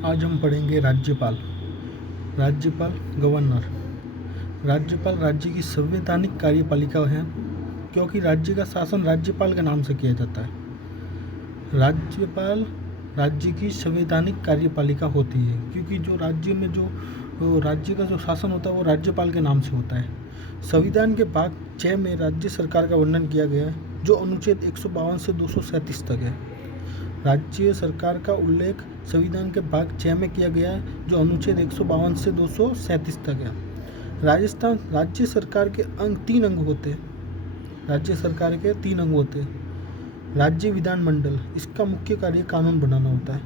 आज हम पढ़ेंगे राज्यपाल। राज्यपाल गवर्नर। राज्यपाल राज्य की संवैधानिक कार्यपालिका है, क्योंकि राज्य का शासन राज्यपाल के नाम से किया जाता है। राज्यपाल राज्य की संवैधानिक कार्यपालिका होती है, क्योंकि जो राज्य में जो राज्य का जो शासन होता है वो राज्यपाल के नाम से होता है। संविधान के भाग 6 में राज्य सरकार का वर्णन किया गया है, जो अनुच्छेद 152 से 237 तक है। राज्य सरकार का उल्लेख संविधान के भाग 6 में किया गया है, जो अनुच्छेद 152 से 237 तक है। राजस्थान राज्य सरकार के 3 अंग होते हैं। राज्य सरकार के 3 अंग होते हैं। राज्य विधानमंडल, इसका मुख्य कार्य कानून बनाना होता है।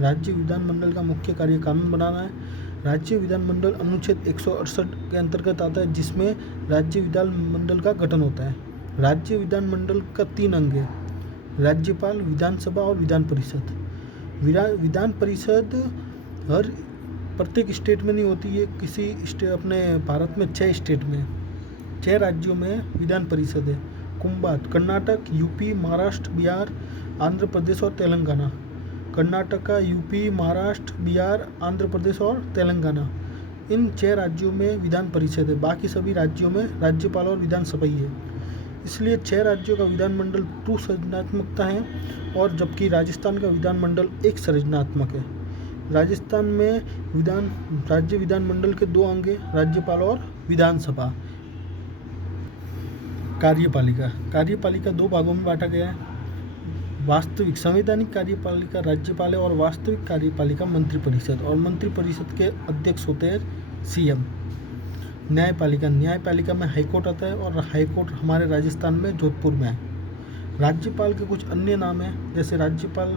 राज्य विधानमंडल का मुख्य कार्य कानून बनाना है। राज्य विधानमंडल अनुच्छेद 168 के अंतर्गत आता है, जिसमें राज्य विधानमंडल का गठन होता है। राज्य विधानमंडल का 3 अंग है: राज्यपाल, विधानसभा और विधान परिषद। विधान परिषद हर प्रत्येक स्टेट में नहीं होती है, किसी स्टेट अपने भारत में 6 स्टेट में 6 राज्यों में विधान परिषद है। कुंभात, कर्नाटक, यूपी, महाराष्ट्र, बिहार, आंध्र प्रदेश और तेलंगाना। कर्नाटका, यूपी, महाराष्ट्र, बिहार, आंध्र प्रदेश और तेलंगाना, इन 6 राज्यों में विधान परिषद है। बाकी सभी राज्यों में राज्यपाल और विधानसभा ही है। इसलिए 6 राज्यों का विधानमंडल टू संरचनात्मकता है, और जबकि राजस्थान का विधानमंडल एक संरचनात्मक है। राजस्थान में राज्य विधानमंडल के 2 अंग हैं: राज्यपाल और विधानसभा। कार्यपालिका 2 भागों में बांटा गया है। वास्तविक संवैधानिक कार्यपालिका राज्यपाल है, और वास्तविक कार्यपालिका मंत्रिपरिषद, और मंत्रिपरिषद के अध्यक्ष होते हैं सीएम। न्यायपालिका में हाईकोर्ट आता है, और हाईकोर्ट हमारे राजस्थान में जोधपुर में है। राज्यपाल के कुछ अन्य नाम हैं, जैसे राज्यपाल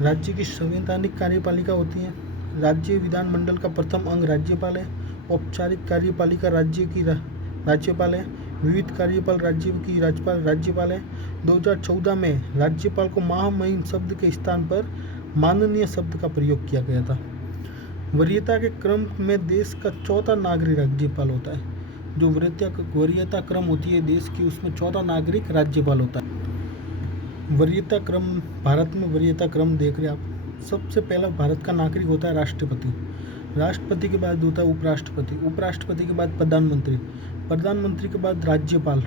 राज्य की संवैधानिक कार्यपालिका होती है। राज्य विधानमंडल का प्रथम अंग राज्यपाल है। औपचारिक कार्यपालिका राज्य की राज्यपाल है। विविध कार्यपाल राज्य की राज्यपाल है। 2014 में राज्यपाल को महामहिम शब्द के स्थान पर माननीय शब्द का प्रयोग किया गया था। वरीयता के क्रम में देश का 4था नागरिक राज्यपाल होता है। जो वरीयता क्रम होती है देश की, उसमें 4था नागरिक राज्यपाल होता है। वरीयता क्रम, भारत में वरीयता क्रम देख रहे हैं आप। सबसे पहला भारत का नागरिक होता है राष्ट्रपति। राष्ट्रपति के बाद होता है उपराष्ट्रपति। उपराष्ट्रपति के बाद प्रधानमंत्री। प्रधानमंत्री के बाद राज्यपाल।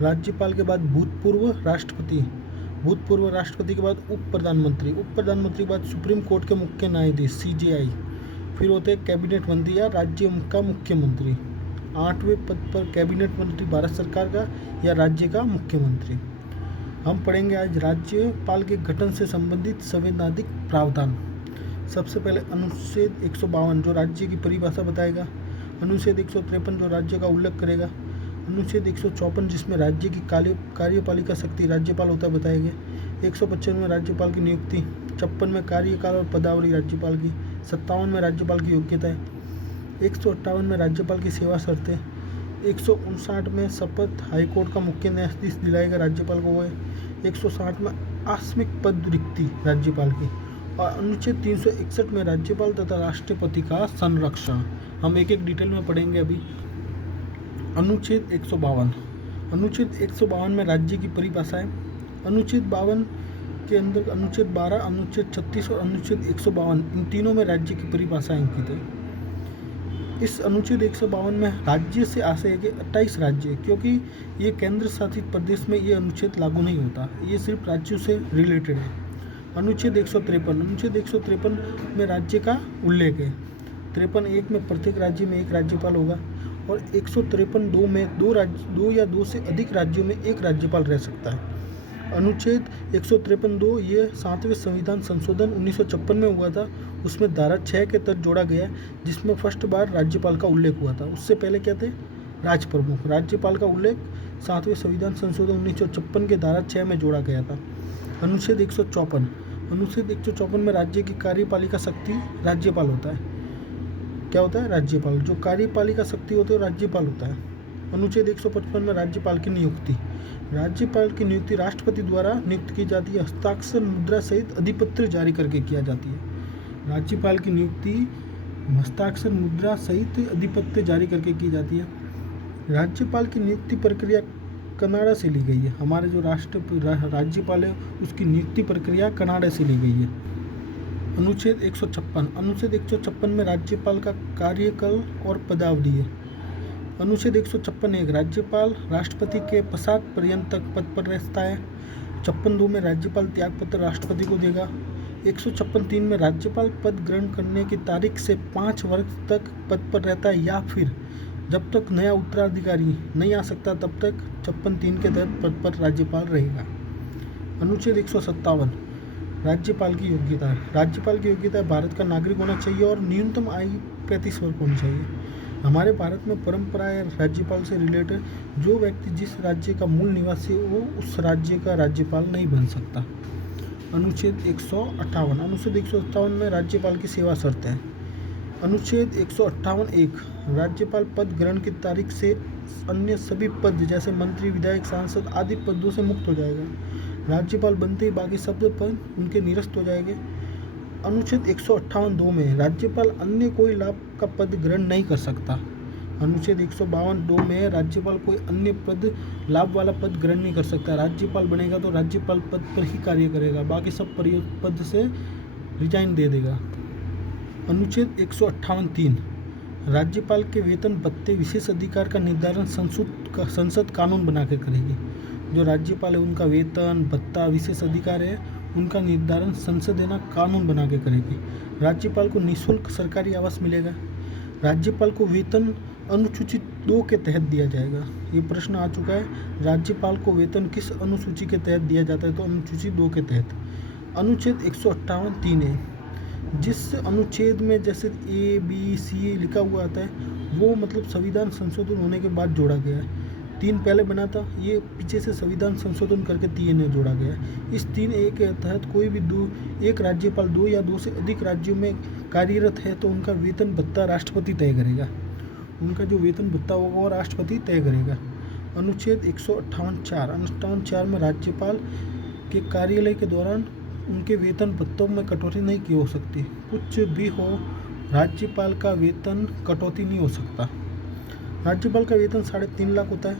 राज्यपाल के बाद भूतपूर्व राष्ट्रपति। भूतपूर्व राष्ट्रपति के बाद उप प्रधानमंत्री। उप प्रधानमंत्री के बाद सुप्रीम कोर्ट के मुख्य न्यायाधीश CJI। फिर होते हैं कैबिनेट मंत्री या राज्य का मुख्यमंत्री। 8वें पद पर कैबिनेट मंत्री भारत सरकार का या राज्य का मुख्यमंत्री। हम पढ़ेंगे आज राज्यपाल के गठन से संबंधित संवैधानिक प्रावधान। सबसे पहले अनुच्छेद 152 जो राज्य की परिभाषा बताएगा। अनुच्छेद 153 जो राज्य का उल्लेख करेगा। अनुच्छेद 154 जिसमें राज्य की कार्यपालिका शक्ति राज्यपाल होता है बताएंगे। 155 में राज्यपाल की नियुक्ति। 56 में कार्यकाल और पदावली राज्यपाल की। 57 में राज्यपाल की योग्यता है। 158 में राज्यपाल की सेवा शर्तें। 159 में शपथ हाईकोर्ट का मुख्य न्यायाधीश दिलाएगा राज्यपाल को, वो है। 160 में आकस्मिक पद रिक्ति राज्यपाल की। और अनुच्छेद 361 में राज्यपाल तथा राष्ट्रपति का संरक्षण। हम एक एक डिटेल में पढ़ेंगे अभी। अनुच्छेद 152। अनुच्छेद 152 में राज्य की परिभाषा है। अनुच्छेद 52 के अंदर अनुच्छेद 12, अनुच्छेद 36 और अनुच्छेद 152, इन तीनों में राज्य की परिभाषा अंकित है। इस अनुच्छेद 152 में राज्य से आशय है कि 28 राज्य, क्योंकि ये केंद्र शासित प्रदेश में ये अनुच्छेद लागू नहीं होता, ये सिर्फ राज्यों से रिलेटेड है। अनुच्छेद 153। अनुच्छेद 153 में राज्य का उल्लेख है। 53(1) में प्रत्येक राज्य में एक राज्यपाल होगा, और 153(2) में 2 या 2 से अधिक राज्यों में एक राज्यपाल रह सकता है। अनुच्छेद 153(2) ये 7वें संविधान संशोधन 1956 में हुआ था, उसमें धारा 6 के तहत जोड़ा गया है, जिसमें फर्स्ट बार राज्यपाल का उल्लेख हुआ था। उससे पहले क्या थे? राजप्रमुख। राज्यपाल का उल्लेख 7वें संविधान संशोधन 1956 के धारा 6 में जोड़ा गया था। अनुच्छेद 154। अनुच्छेद 154 में राज्य की कार्यपालिका शक्ति राज्यपाल होता है। क्या होता है? राज्यपाल। जो कार्यपालिका शक्ति होती है राज्यपाल होता है। अनुच्छेद 155 में राज्यपाल की नियुक्ति। राज्यपाल की नियुक्ति राष्ट्रपति द्वारा नियुक्त की जाती है, हस्ताक्षर मुद्रा सहित अधिपत्र जारी करके किया जाती है। राज्यपाल की नियुक्ति हस्ताक्षर मुद्रा सहित अधिपत्र जारी करके की जाती है। राज्यपाल की नियुक्ति प्रक्रिया कनाडा से ली गई है। हमारे जो राज्यपाल है उसकी नियुक्ति प्रक्रिया कनाडा से ली गई है। अनुच्छेद 156। अनुच्छेद 156 में राज्यपाल का कार्यकाल और पदावधि है। अनुच्छेद 156(1) राज्यपाल राष्ट्रपति के पश्चात पर्यंत तक पद पर रहता है। 56(2) में राज्यपाल त्यागपत्र राष्ट्रपति को देगा। 156(3) में राज्यपाल पद ग्रहण करने की तारीख से 5 वर्ष तक पद पर रहता है या फिर जब तक नया उत्तराधिकारी नहीं आ सकता तब तक 56(3) के तहत पद पर राज्यपाल रहेगा। अनुच्छेद 157 राज्यपाल की योग्यता। राज्यपाल की योग्यता भारत का नागरिक होना चाहिए और न्यूनतम आयु 35 वर्ष होनी चाहिए। हमारे भारत में परंपरा है राज्यपाल से रिलेटेड, जो व्यक्ति जिस राज्य का मूल निवासी हो वो उस राज्य का राज्यपाल नहीं बन सकता। अनुच्छेद 158। अनुच्छेद 158 में राज्यपाल की सेवा शर्त है। अनुच्छेद 158(1) राज्यपाल पद ग्रहण की तारीख से अन्य सभी पद जैसे मंत्री, विधायक, सांसद आदि पदों से मुक्त हो जाएगा। राज्यपाल बनते ही बाकी सब पद उनके निरस्त हो जाएंगे। अनुच्छेद 158(2) में राज्यपाल अन्य कोई लाभ का पद ग्रहण नहीं कर सकता। अनुच्छेद 152(2) में राज्यपाल कोई अन्य पद लाभ वाला पद ग्रहण नहीं कर सकता। राज्यपाल बनेगा तो राज्यपाल पद पर ही कार्य करेगा, बाकी सब पद से रिजाइन दे देगा। अनुच्छेद 158(3) राज्यपाल के वेतन भत्ते विशेष अधिकार का निर्धारण संसद कानून बना के करेगी। जो राज्यपाल है उनका वेतन भत्ता विशेष अधिकार है, उनका निर्धारण संसद है ना कानून बना के करेगी। राज्यपाल को निःशुल्क सरकारी आवास मिलेगा। राज्यपाल को वेतन अनुसूची 2 के तहत दिया जाएगा। ये प्रश्न आ चुका है, राज्यपाल को वेतन किस अनुसूची के तहत दिया जाता है, तो अनुसूची 2 के तहत। अनुच्छेद 158(3) है, जिस अनुच्छेद में जैसे A, B, C लिखा हुआ आता है वो मतलब संविधान संशोधन होने के बाद जोड़ा गया है। 3 पहले बना था, ये पीछे से संविधान संशोधन करके 3 जोड़ा गया है। इस 3(a) के तहत कोई भी एक राज्यपाल 2 या 2 से अधिक राज्यों में कार्यरत है तो उनका वेतन भत्ता राष्ट्रपति तय करेगा। उनका जो वेतन भत्ता होगा वो राष्ट्रपति तय करेगा। अनुच्छेद 158(4) में राज्यपाल के कार्यालय के दौरान उनके वेतन भत्तों में कटौती नहीं की हो सकती। कुछ भी हो, राज्यपाल का वेतन कटौती नहीं हो सकता। राज्यपाल का वेतन 3.5 लाख होता है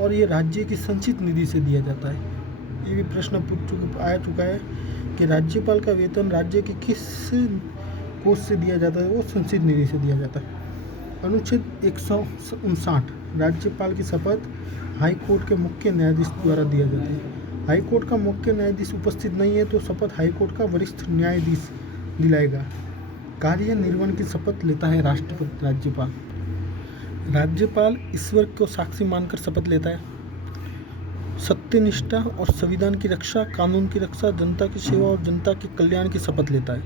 और ये राज्य की संचित निधि से दिया जाता है। ये भी प्रश्न आ चुका है कि राज्यपाल का वेतन राज्य के किस कोष से दिया जाता है, वो संचित निधि से दिया जाता है। अनुच्छेद 159 राज्यपाल की शपथ हाई कोर्ट के मुख्य न्यायाधीश द्वारा दिया जाता है। हाई कोर्ट का मुख्य न्यायाधीश उपस्थित नहीं है तो शपथ हाई कोर्ट का वरिष्ठ न्यायाधीश दिलाएगा। कार्य निर्वहन की शपथ लेता है राष्ट्रपति। राज्यपाल ईश्वर को साक्षी मानकर शपथ लेता है। सत्यनिष्ठा और संविधान की रक्षा, कानून की रक्षा, जनता की सेवा और जनता के कल्याण की शपथ लेता है।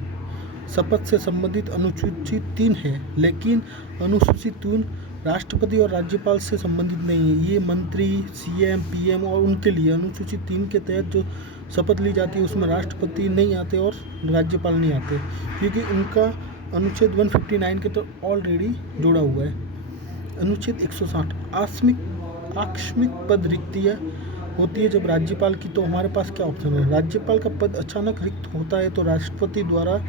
शपथ से संबंधित अनुसूची 3 है, लेकिन अनुसूची 3 राष्ट्रपति और राज्यपाल से संबंधित नहीं है। ये मंत्री, CM, PM और उनके लिए अनुसूची 3 के तहत जो शपथ ली जाती है उसमें राष्ट्रपति नहीं आते और राज्यपाल नहीं आते, क्योंकि उनका अनुच्छेद 159 के तो ऑलरेडी जोड़ा हुआ है। अनुच्छेद 160 आकस्मिक पद रिक्तियाँ होती है जब राज्यपाल की, तो हमारे पास क्या ऑप्शन है। राज्यपाल का पद अचानक रिक्त होता है तो राष्ट्रपति द्वारा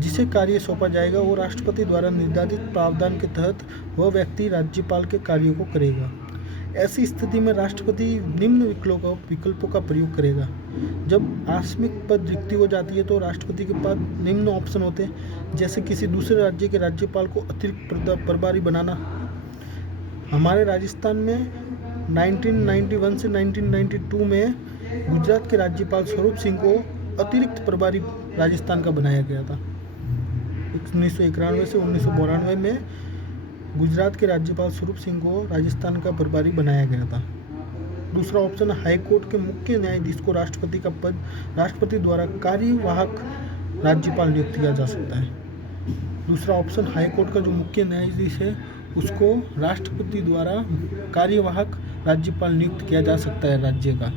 जिसे कार्य सौंपा जाएगा वो राष्ट्रपति द्वारा निर्धारित प्रावधान के तहत वह व्यक्ति राज्यपाल के कार्यों को करेगा। ऐसी स्थिति में राष्ट्रपति निम्न विकल्पों का प्रयोग करेगा। जब आकस्मिक पद रिक्ति हो जाती है तो राष्ट्रपति के पास निम्न ऑप्शन होते हैं, जैसे किसी दूसरे राज्य के राज्यपाल को अतिरिक्त प्रभारी बनाना। हमारे राजस्थान में 1991 से 1992 में गुजरात के राज्यपाल स्वरूप सिंह को अतिरिक्त प्रभारी राजस्थान का बनाया गया था। 1991 से 1992 में गुजरात के राज्यपाल स्वरूप सिंह को राजस्थान का प्रभारी बनाया गया था। दूसरा ऑप्शन, हाई कोर्ट के मुख्य न्यायाधीश को राष्ट्रपति का पद राष्ट्रपति द्वारा कार्यवाहक राज्यपाल नियुक्त किया जा सकता है। दूसरा ऑप्शन, हाई कोर्ट का जो मुख्य न्यायाधीश है उसको राष्ट्रपति द्वारा कार्यवाहक राज्यपाल नियुक्त किया जा सकता है राज्य का।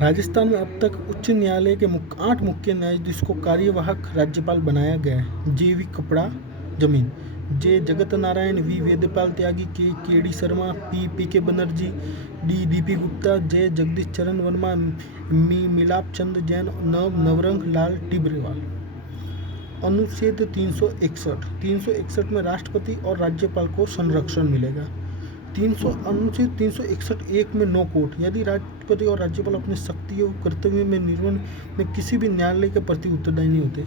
राजस्थान में अब तक उच्च न्यायालय के 8 मुख्य न्यायाधीश को कार्यवाहक राज्यपाल बनाया गया है। JV कपड़ा जमीन, J जगत नारायण, V वेदपाल त्यागी, KD Sharma, PK Banerjee, DP Gupta, J Jagdish चरण वर्मा, मिलाप चंद जैन, नवरंग लाल टिब्रेवाल। अनुच्छेद 361 में राष्ट्रपति और राज्यपाल को संरक्षण मिलेगा। अनुच्छेद 361(1) में नो कोर्ट, यदि राष्ट्रपति और राज्यपाल अपने शक्तियों कर्तव्य में निर्वहन में किसी भी न्यायालय के प्रति उत्तरदायी नहीं होते।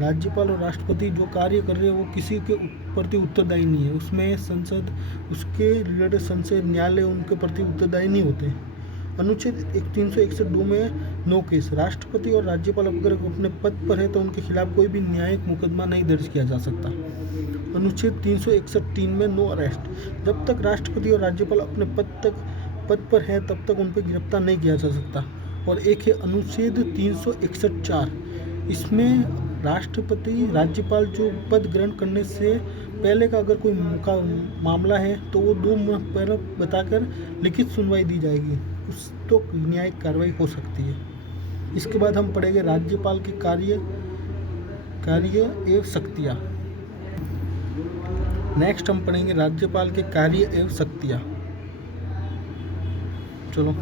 राज्यपाल और राष्ट्रपति जो कार्य कर रहे हैं वो किसी के प्रति उत्तरदायी नहीं है, उसमें संसद उसके रिलेटेड संसद न्यायालय उनके प्रति उत्तरदायी नहीं होते। अनुच्छेद 361(2) में नो केस, राष्ट्रपति और राज्यपाल अगर अपने पद पर है तो उनके खिलाफ कोई भी न्यायिक मुकदमा नहीं दर्ज किया जा सकता। अनुच्छेद 361(3) में नो अरेस्ट, जब तक राष्ट्रपति और राज्यपाल अपने पद पर है तब तक उन पर गिरफ्तार नहीं किया जा सकता। और एक है अनुच्छेद 361(4), इसमें राष्ट्रपति राज्यपाल जो पद ग्रहण करने से पहले का अगर कोई मामला है तो वो 2 माह पहले बताकर लिखित सुनवाई दी जाएगी, उस तो न्यायिक कार्रवाई हो सकती है। इसके बाद हम पढ़ेंगे राज्यपाल के कार्य एवं शक्तियाँ। नेक्स्ट हम पढ़ेंगे राज्यपाल के कार्य एवं शक्तियाँ। चलो।